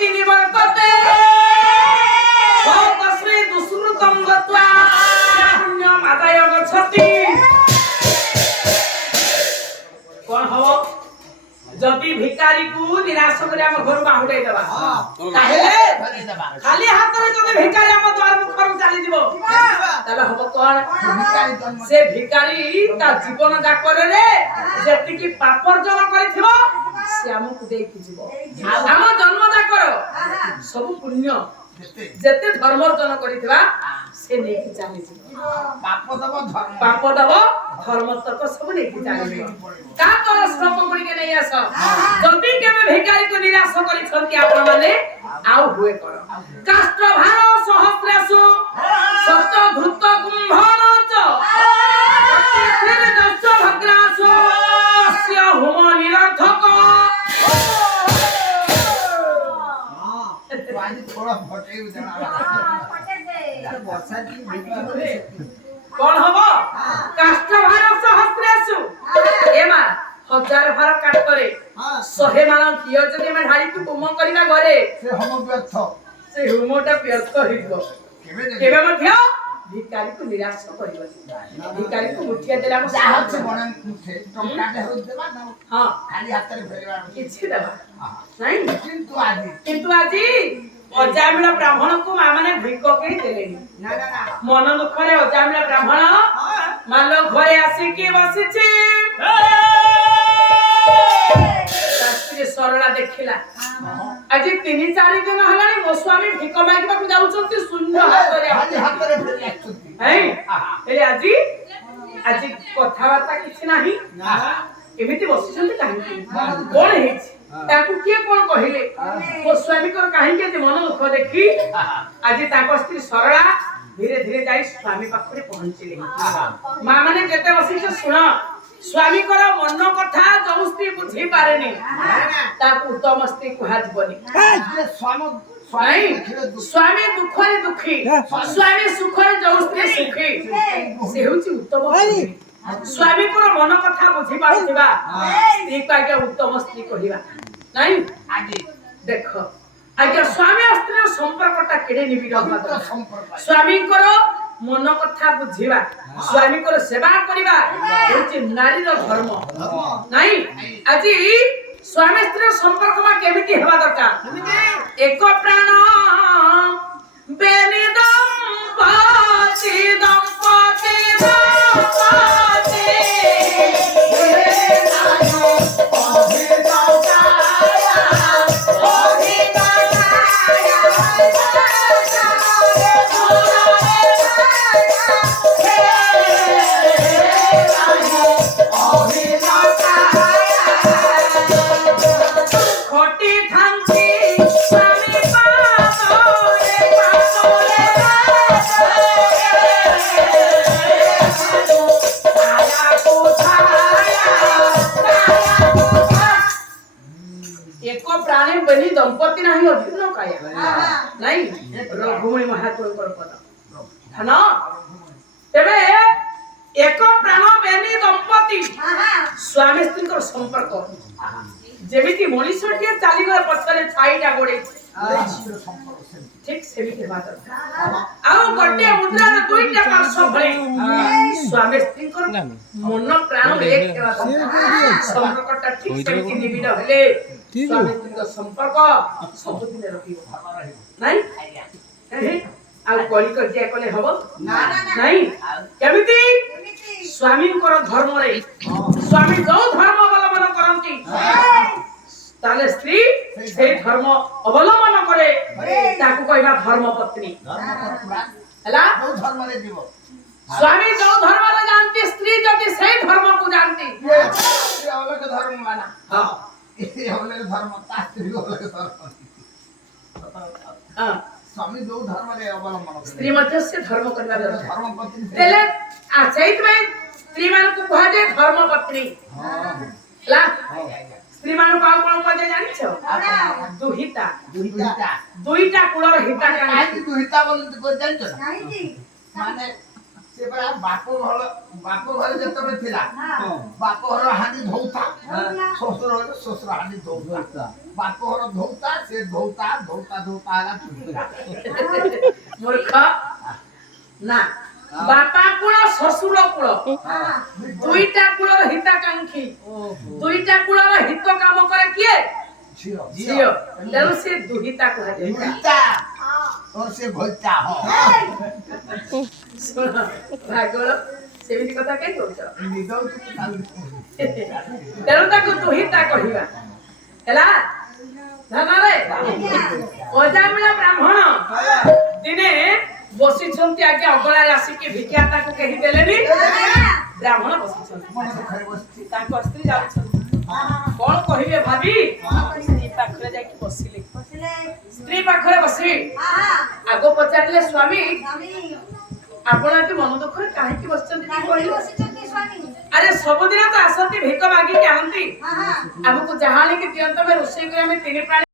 भक्ति निवर्तते तस्मै दुष्कृतं गत्वा पुण्यम आदाय गच्छति कोन हो जदि भिखारी को निराश करे हम घर बाहुडे देबा काहे खाली हाथ रे जदि भिखारी हम द्वार मुखर चली जीवो तबे हो कोन से भिखारी ता जीवन जाकर रे जेति की पाप अर्जन करिथिबो से हमकु देई जीवो हम जन्म जाकर सब पुण्य जेते धर्म अर्जन करिथिबा से नेकी चली जीवो पाप दब धर्म तक सब नेकी चली जीवो का तोर श्लोक गुडी के नहीं आस जदि केबे भिखारी को निराश करि छथि आपण माने आउ हुए कर काष्ट भार सहस्रासु सप्त घृत कुंभनच फिर दश भद्रासु अस्य होम निरर्थक आज थोड़ा फटे उजना वर्षा की कोन हबो काष्ट भार सहस्रासु एमा हजार भार काट करे 100 मान कियो जदि में ढाली को होम करिना घरे से होम व्यर्थ से होमटा व्यर्थ हिबो केबे मध्य भिखारी को निराश करबो भिखारी को मुठिया देला को साहब से बणन मुठे टंका दे हो देबा ना हां खाली हाथ रे फेरवा किछि देबा नहीं किंतु आज अजामिला ब्राह्मण को माने भिक्क के देलेनी ना ना ना मन दुख रे अजामिला ब्राह्मण मालो घरे आसी के बसिछि शास्त्री सरला देखिला आज 3-4 दिन हलानी मो स्वामी भिक्क मागिबा को जाउछंती शून्य हाथ रे फेरि आछंती हैं एले आज कथा वार्ता किछि नाही ना एमिति बसिछंती काहे कोन हेछि ताकू के कोन कहिले मो स्वामी को काहे के मन दुख देखि आज ताको स्त्री सरला धीरे धीरे जाई स्वामी पाखरे पहुंचिले मां माने जेते बसिछ सुन स्वामी को मन कथा जो स्त्री बुझी पारेनी ताकू उत्तम स्त्री कुहा जीवनी स्वामी दुख रे दुखी स्वामी सुख रे जो स्त्री सुखी से होची उत्तम स्वामी को मन कथा बुझी पारथिबा स्त्री का के उत्तम स्त्री कहिबा नहीं आगे देखो आगे स्वामी स्त्री संपर्कटा केडे निबिड होबा स्वामी को मन कथा बुझीबा स्वामी को सेवा करिबा होची नारी रो धर्म नहीं आजी स्वामी स्त्री संपर्क मा केमिति हेबा दरकार एक प्राण बेनिदम पाति दंपति दंपति दंपति नहीं अभिन्न काया नहीं रघुमणि महात्मा को पद हना तबे एक प्राण बेनी दंपति स्वामी स्त्री को संपर्क जेमिति मनुष्यटिए चाली गए पछरे छाईटा गोडे ठीक सेमिति बात आ गोटे मुद्रा न दुईटा पार्श्व भले स्वामी स्त्री को मन प्राण एक हेबा संपर्कटा ठीक सेमिति निबिड हले स्वामी स्त्री को संपर्क सब दिन रखिबो नहीं आ कोली कर जे कोले हबो ना नहीं केमिति स्वामी को धर्म रे स्वामी जो धर्म अवलंबन करंती ताले स्त्री से धर्म अवलंबन करे ताकू कहबा धर्म पत्नी हला जो धर्म रे जीवो स्वामी जो धर्म रे जानती स्त्री जति से धर्म को जानती ये अलग धर्म माना हां ये अलग धर्म ता स्त्री अलग धर्म हां स्वामी जो धर्म रे अवलंबन स्त्री मध्य से धर्म करबा धर्म पत्नी तेले आ सहित में स्त्री मान को कहा जाए धर्म पत्नी हां ला स्त्री मान को कोन पदे जानि छ दुहिता दुहिता कुलर हिता जानि आज दुहिता बोल को जानछ नहीं माने से बड़ा बापो घर जतरे थिला बापो घर हांडी धौता ससुर हांडी धौता बाप घर धौता से धौता धौता धौता आला मूर्ख ना बापा कुल शशुर कुल दुईटा कुलर हिताकांक्षी दुईटा कुलर हित काम करे किए झियो तेणु से दुहिता कहा जाए और से भोता हो सुन भागल सेमिति कथा के कहछ निदौ तेणु ताको दुहिता कहिबा हैला धनरे अजामिला ब्राह्मण दिने बसी छंती आगे अगला राशि के भिख्याता को कहि देलेनी ब्राह्मण बसी छंती मन खरे बसती ताको स्त्री जाउ छंती कोन कहिबे भाभी स्त्री पाखरे जाई बसिले स्त्री पाखरे बसी आगो पचारले स्वामी आपण आके मन दुख काहे की बसचंती कहिलो अरे सबदिन तो आसंती भिक मागी के आनंती हमको जहानी के दियंत में रोषेई करे हम तीन प्राणी